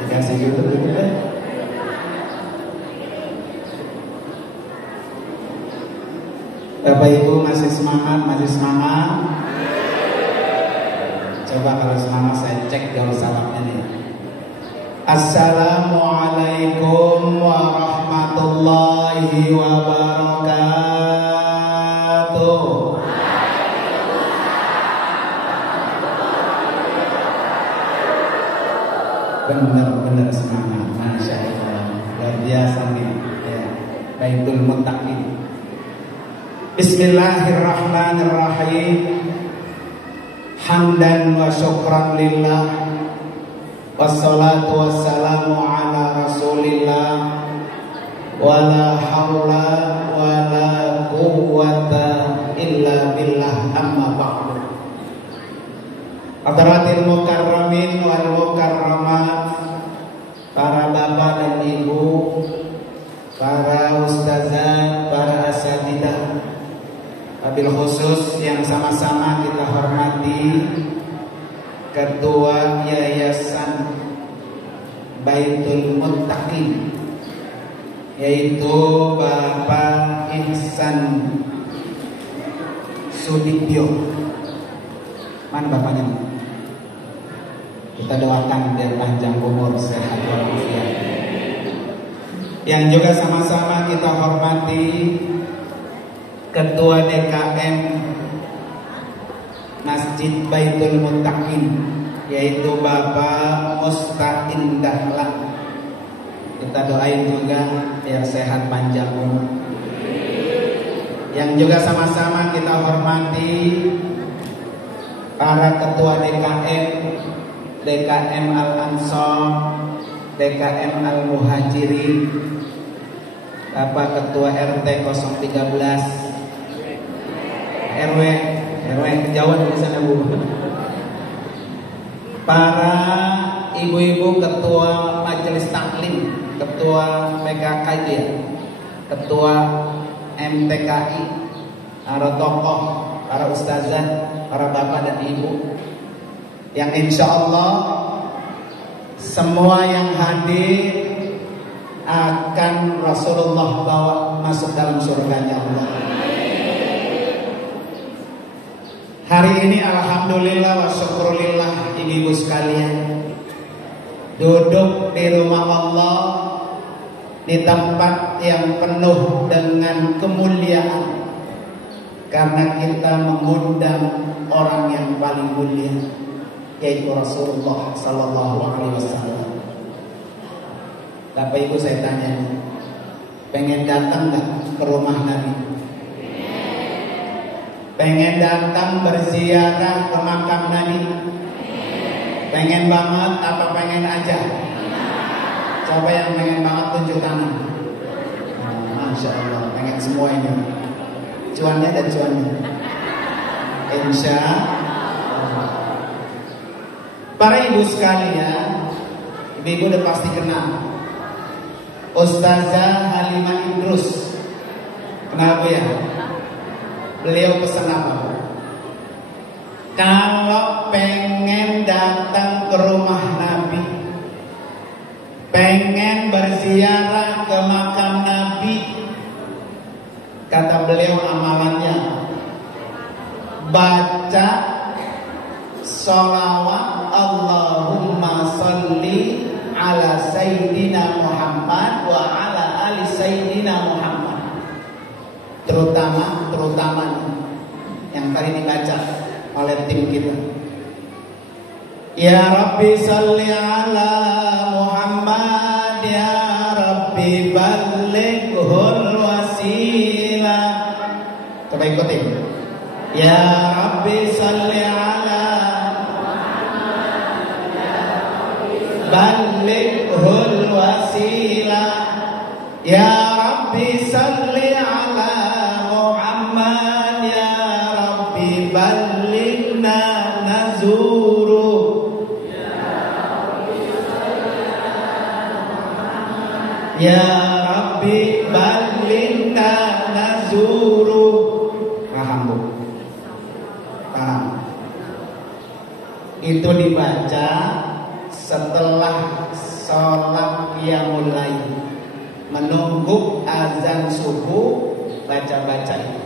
Dikasih gitu kan. Bapak Ibu masih semangat, Coba kalau semangat saya cek jauh salamnya nih. Assalamualaikum warahmatullahi wabarakatuh. Benar-benar semangat, Masya Allah, luar biasa nih ya. Baitul Muttaqin. Bismillahirrahmanirrahim. Hamdan wa syukran lillah, wassalatu wassalamu ala rasulillah, wala haula wala quwwata illa billah, amma ba'du. Hadratil mukarramin wal mukarramat, para bapak dan ibu, para ustazah, para asatidzah, wabil khusus yang sama-sama kita hormati Ketua Yayasan Baitul Muttaqin, yaitu Bapak Ihsan Sudibyo. Mana bapaknya? Kita doakan biar panjang umur, sehat walafiat. Yang juga sama-sama kita hormati Ketua DKM Masjid Baitul Muttaqin, yaitu Bapak Mustaqim Dahlan. Kita doain juga biar sehat panjang umur. Yang juga sama-sama kita hormati para ketua DKM Al-Ansor, DKM Al-Muhajirin, Bapak Ketua RT 013, RW kejauhan di sana Bu. Para ibu-ibu ketua majelis taklim, ketua PKK ya, ketua MTKI, para tokoh, para ustazah, para bapak dan ibu, yang insya Allah semua yang hadir akan Rasulullah bawa masuk dalam surganya Allah. Hari ini alhamdulillah wa syukurillah, ibu-ibu sekalian, duduk di rumah Allah, di tempat yang penuh dengan kemuliaan, karena kita mengundang orang yang paling mulia, yaitu Rasulullah Sallallahu Alaihi Wasallam. Bapak Ibu, saya tanya, pengen datang nggak ke rumah Nabi? Pengen datang berziarah ke makam Nabi? Pengen banget apa pengen aja? Coba yang pengen banget tunjuk tangan. Masya Allah, pengen semua ini. Cuannya dan cuannya. Insya Allah. Para ibu sekalian, ibu udah pasti kenal Ustazah Halimah Idrus. Kenapa ya? Beliau pesan apa? Kalau pengen datang ke rumah Nabi, pengen berziarah ke makam Nabi, kata beliau amalannya baca sholawat Allahumma sholli ala Sayyidina Muhammad wa ala ali Sayyidina Muhammad. Terutama yang tadi dibaca oleh tim kita. Ya Rabbi sholli ala Muhammad, ya Rabbi ballighul wasilah. Coba ikutin. Ya Rabbi sholli ala Muhammad, ya Rabbi ballighul wasilah. Ya Rabbi sholli ala Muhammad, ya Rabbi ballighna nazuru. Ya Rabbi ballighna nazuru. Paham Bu? Paham. Itu dibaca setelah sholat qiyamul lail, menunggu azan subuh, baca-baca itu.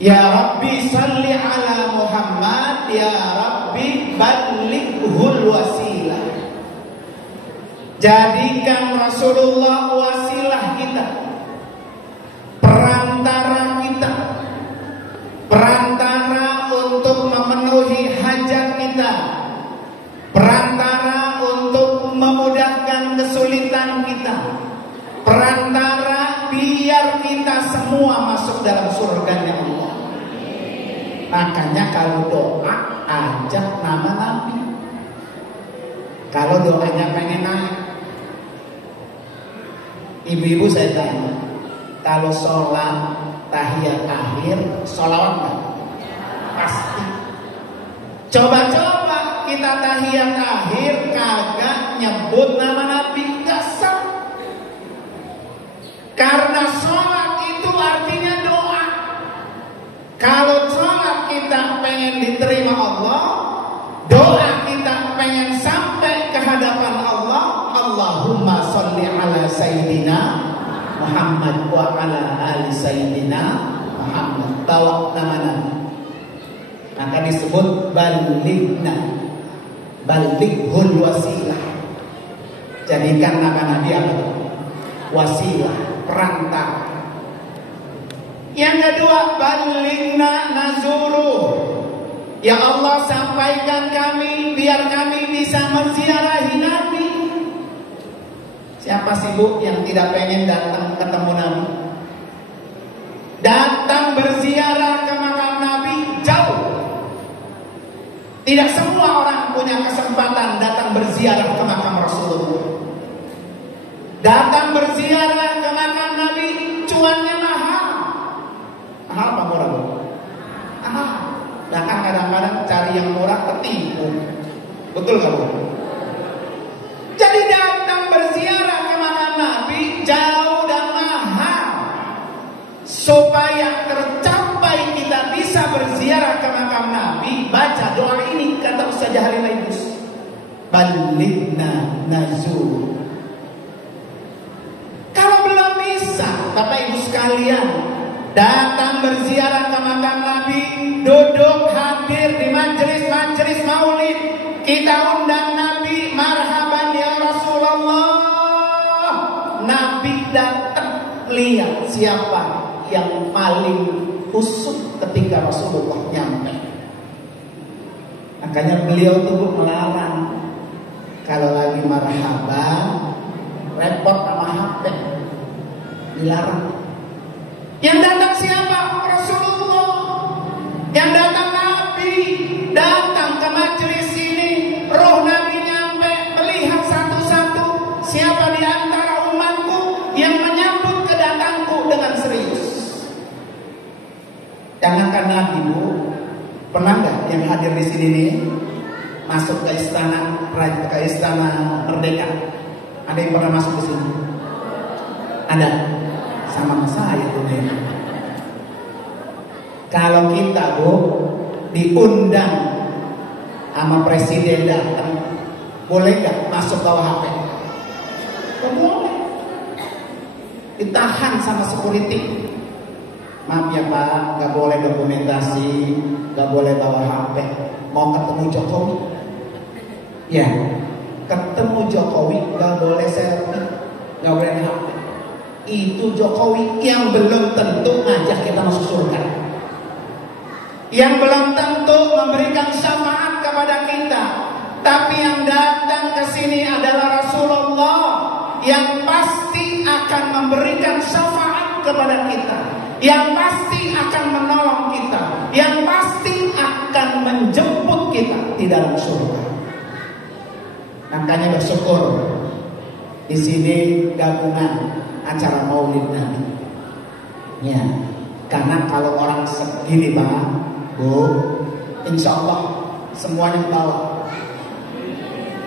Ya Rabbi salli ala Muhammad, ya Rabbi ballighul wasilah. Jadikan Rasulullah wasilah kita, perantara kita, perantara untuk memenuhi hajat kita, perantara untuk memudahkan kesulitan kita, perantara biar kita semua masuk dalam surganya Allah. Makanya kalau doa ajak nama Nabi. Kalau doanya pengen naik, ibu-ibu saya tanya, kalau sholat tahiyat akhir, sholawat nggak? Pasti. Coba-coba kita tahiyat akhir kagak nyebut nama Nabi, nggak sah. Karena sholat itu artinya doa. Kalau sholat kita pengen diterima Allah, doa kita pengen sampai ke hadapan Allah, Allahumma sholli ala Sayyidina Muhammad wa ala ali Sayyidina Muhammad. Bawa nama Nabi, maka disebut balighna, balighul wasilah. Jadikan nama Nabi apa? Wasilah, perantara. Yang kedua, balighna nazuru. Ya Allah, sampaikan kami biar kami bisa menziarahi Nabi. Siapa sih Bu yang tidak pengen datang ketemu Nabi? Datang berziarah ke makam Nabi jauh. Tidak semua orang punya kesempatan datang berziarah ke makam Rasulullah. Datang berziarah ke makam Nabi cuannya mahal. Mahal apa murah Bu? Mahal. Bahkan kadang-kadang cari yang murah ketipu. Betul gak Bu? Jadi datang berziarah ke makam Nabi jauh dan mahal. Supaya tercapai kita bisa berziarah ke makam Nabi, baca doa ini, kata Ustaz Jahalil Aidus. Balighna nazur. Kalau belum bisa, Bapak Ibu sekalian, datang berziarah ke makam Nabi, duduk hadir di majelis-majelis maulid, kita undang Nabi, marhaban ya Rasulullah. Nabi datang, lihat siapa yang paling khusyuk ketika Rasulullah nyampe. Makanya beliau tuh melarang kalau lagi marhaban repot sama HP, dilarang. Yang datang siapa? Rasulullah. Yang datang Nabi, datang ke majelis ini, roh Nabi nyampe, melihat satu-satu siapa di antara umatku yang menyambut kedatangku dengan serius. Jangankan Nabi Bu, pernah nggak yang hadir di sini nih masuk ke istana Merdeka? Ada yang pernah masuk ke sini? Ada. Sama saya tuh deh. Kalau kita Bu diundang sama presiden datang, boleh nggak masuk bawa HP? Gak boleh. Ditahan sama security. Maaf ya Pak, gak boleh dokumentasi, gak boleh bawa HP. Mau ketemu Jokowi? Ya, ketemu Jokowi gak boleh selfie, gak boleh HP. Itu Jokowi yang belum tentu ngajak kita masuk surga, yang belum tentu memberikan syafaat kepada kita. Tapi yang datang ke sini adalah Rasulullah yang pasti akan memberikan syafaat kepada kita, yang pasti akan menolong kita, yang pasti akan menjemput kita di dalam surga. Makanya bersyukur di sini gabungan acara Maulid Nabi. Ya, karena kalau orang segini Pak, Bu, insya Allah semuanya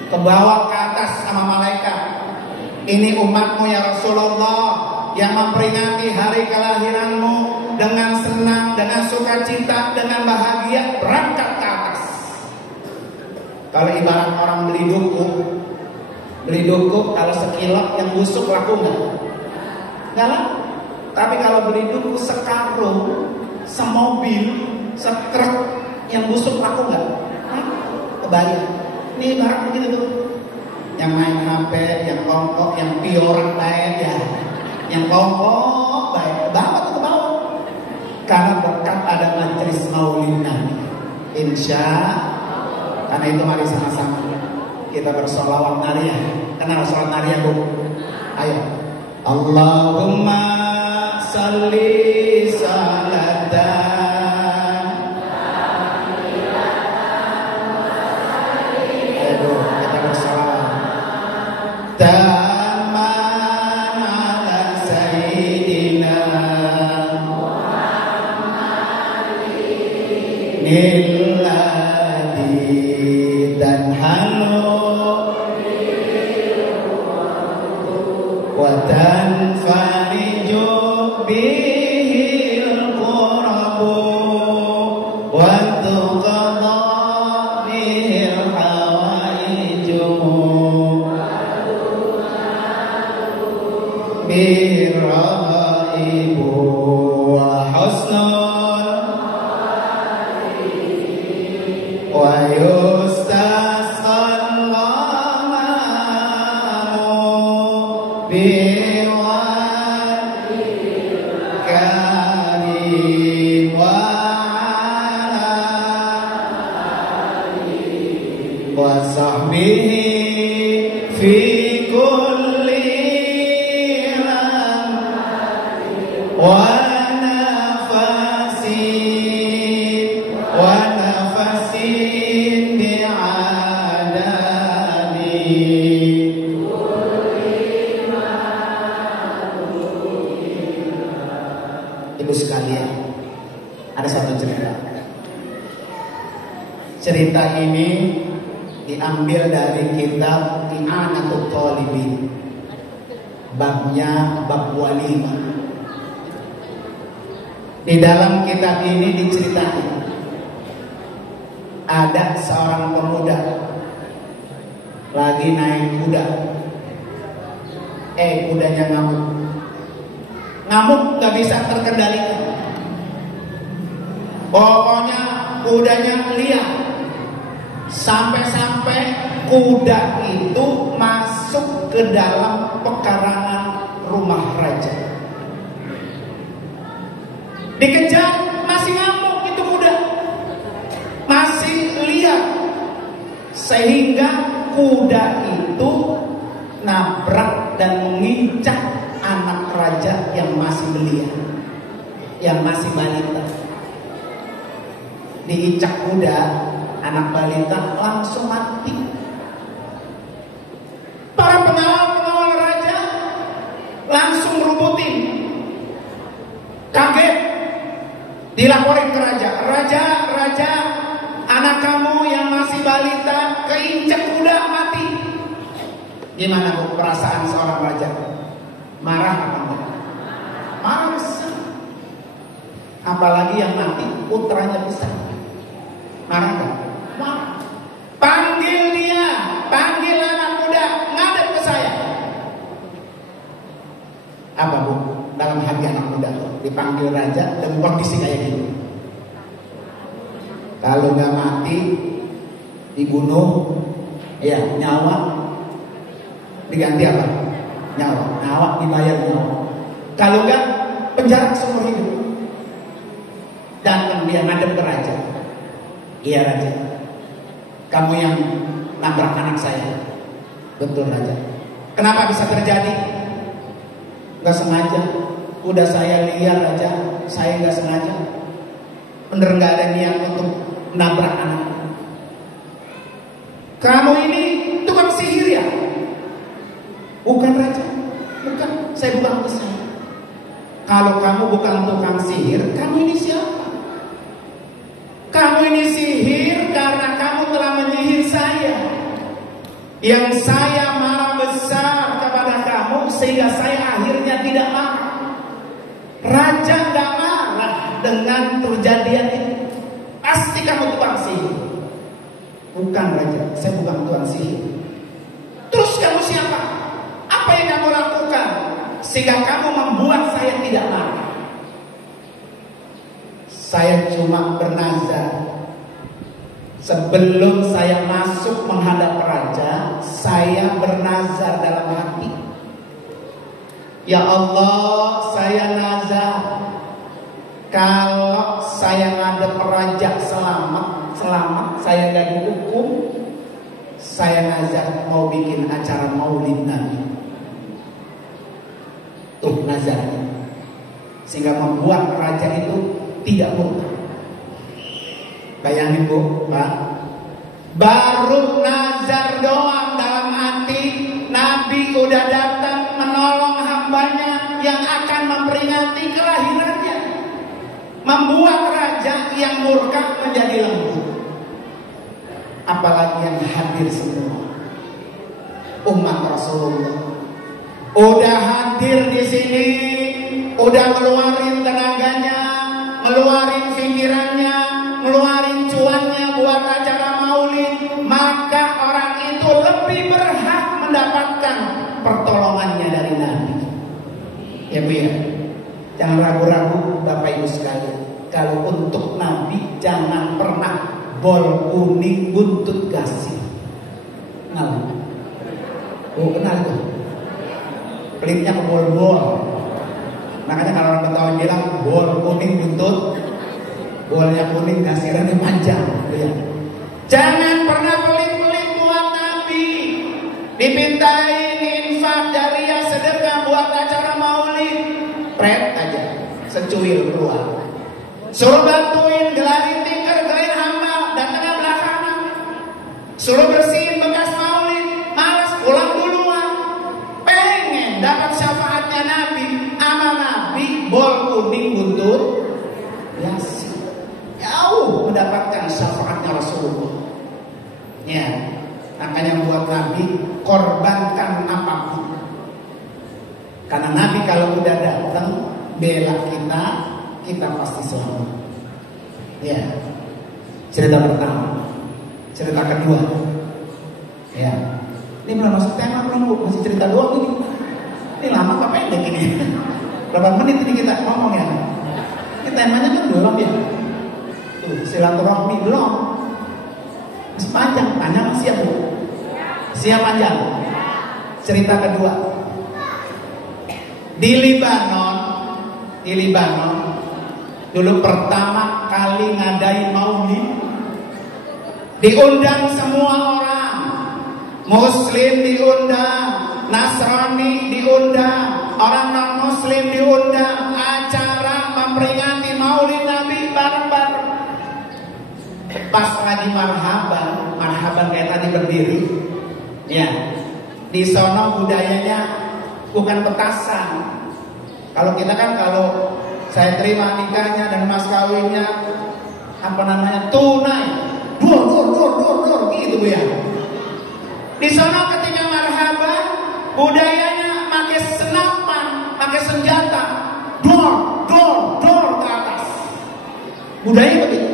ke bawah ke atas sama malaikat. Ini umatmu ya Rasulullah, yang memperingati hari kelahiranmu dengan senang, dengan sukacita, dengan bahagia berangkat ke atas. Kalau ibarat orang beli duku kalau sekilap yang busuk laku nggak? Nggak laku. Tapi kalau beli duku sekarung, semobil, setruk yang busuk laku nggak? Kebayang. Ini ibarat begitu tuh. Yang main HP, yang kongkok, yang piorak baik ya, yang kongkok baik, bawa tuh ke bawah. Karena berkat ada majelis maulid Nabi. Karena itu mari sama-sama kita bersolawat nariyah. Kenal sholat nariyah bu? Ayo. Allahumma salli salatan. Ayo kita bersolawat. Taman ala sayyidina Muhammadin dan halo wa tanfariju bihil qurabu wa tuqadha bihil hawaiju birraibu wa husnul wa yustasqal ghamamu biwajhil karim wa ala alihi wa sahbihi fi kulli lamhatin wa nafasin Ibu sekalian, ada satu cerita. Cerita ini diambil dari kitab I'anatul Talibin, babnya bab walimah. Di dalam kitab ini diceritakan ada seorang pemuda lagi naik kuda. Kudanya ngamuk gak bisa terkendalikan. Pokoknya kudanya liar. Sampai-sampai kuda itu masuk ke dalam pekarangan rumah raja. Dikejar, masih ngamuk itu kuda, masih liar. Sehingga kuda itu nabrak dan menginjak anak raja yang masih belia, yang masih balita. Diinjak kuda, anak balita langsung mati. Para pengawal raja langsung merubutin, kaget, dilaporin ke raja. Raja, anak kamu yang masih balita keinjak kuda mati. Gimana bu perasaan seorang raja? Marah apa enggak? Marah besar. Apalagi yang mati putranya besar. Marah enggak? Marah. Panggil dia, panggil anak kuda, ngadep ke saya. Apa bu? Dalam hati anak muda tuh dipanggil raja dan kondisi kayak gini. Kalau nggak mati dibunuh, ya nyawa diganti apa? Nyawa dibayar nyawa. Kalau nggak penjara seumur hidup. Datang dia ngadep ke raja. Iya raja, kamu yang nabrak anak saya. Betul raja. Kenapa bisa terjadi? Nggak sengaja. Udah saya liar raja, saya nggak sengaja. Bener nggak ada niat untuk nabrak anak. Kamu ini tukang sihir ya? Bukan raja, bukan. Saya bukan pesan. Kalau kamu bukan tukang sihir, kamu ini siapa? Kamu ini sihir karena kamu telah menyihir saya. Yang saya marah besar kepada kamu sehingga saya akhirnya tidak marah. Raja gak marah dengan kejadian ini. Pasti kamu tukang sihir. Bukan raja, saya bukan tuan sihir. Terus kamu siapa? Apa yang kamu lakukan sehingga kamu membuat saya tidak marah? Saya cuma bernazar. Sebelum saya masuk menghadap raja, saya bernazar dalam hati. Ya Allah, saya nazar, kalau saya ngadep raja selamat, saya gak dihukum, saya nazar mau bikin acara maulid Nabi. Tuh nazarnya, sehingga membuat raja itu tidak murka. Bayangin Bu, Pak, baru nazar doang dalam hati, Nabi udah datang menolong hambanya yang akan memperingati kelahirannya, membuat raja yang murka menjadi lembut. Apalagi yang hadir semua umat Rasulullah, udah hadir di sini, udah ngeluarin tenaganya, ngeluarin pikirannya, ngeluarin cuannya buat acara maulid, maka orang itu lebih berhak mendapatkan pertolongannya dari Nabi. Ya Bu ya, jangan ragu-ragu Bapak Ibu sekalian. Kalau untuk Nabi jangan pernah bol kuning buntut gasing. Kenal? Oh kenal tuh. Pelitnya ke bol-bol. Makanya kalau orang Betawi bilang bol kuning buntut, bolnya kuning gasirannya panjang. Ya. Jangan pernah pelit-pelit buat Nabi. Dipintain infak jariah sedekah buat acara maulid, pret aja, secuil keluar. Suruh bantuin gelarin tikar, gelarin hamba, datangnya belakangan. Suruh bersihin bekas maulid, malas pulang duluan. Pengen dapat syafaatnya Nabi, ama Nabi bol kuning buntut gasing. Jauh mendapatkan syafaatnya Rasulullah. Ya, makanya buat Nabi korbankan apapun. Karena Nabi kalau udah datang bela kita pasti selamat. Ya, cerita pertama. Cerita kedua. Ya, ini belum masuk tema belum Bu, masih cerita doang ini. Ini lama apa pendek ini? Berapa menit ini kita ngomong ya? Ini temanya kan belum ya? Tuh, silaturahmi belum. Masih panjang siap Bu? Siap panjang. Cerita kedua. Di Libanon dulu pertama kali ngadain maulid, diundang semua orang, Muslim diundang, Nasrani diundang, orang non Muslim diundang, acara memperingati maulid Nabi bareng-bareng. Pas lagi marhaban kayak tadi berdiri, ya, di sono budayanya bukan petasan. Kalau kita kan kalau saya terima nikahnya dan mas kawinnya tunai, dor gitu Bu ya. Di sana ketika marhaban budayanya pakai senapan, pakai senjata, dor ke atas. Budaya begitu.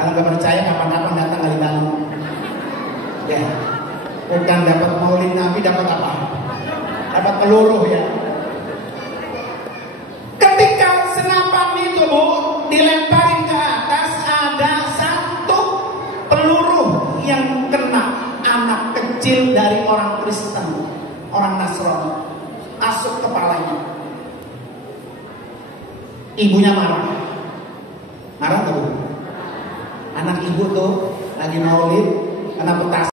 Kalau nggak percaya kapan-kapan datang kali Bandung. Ya, bukan dapat maulid Nabi, dapat apa? Dapat peluru ya. Ketika senapan itu Bu dilemparin ke atas, ada satu peluru yang kena anak kecil dari orang Kristen, orang Nasrani, masuk kepalanya. Ibunya marah tuh Bu. Anak ibu tuh lagi maulid kena petasan.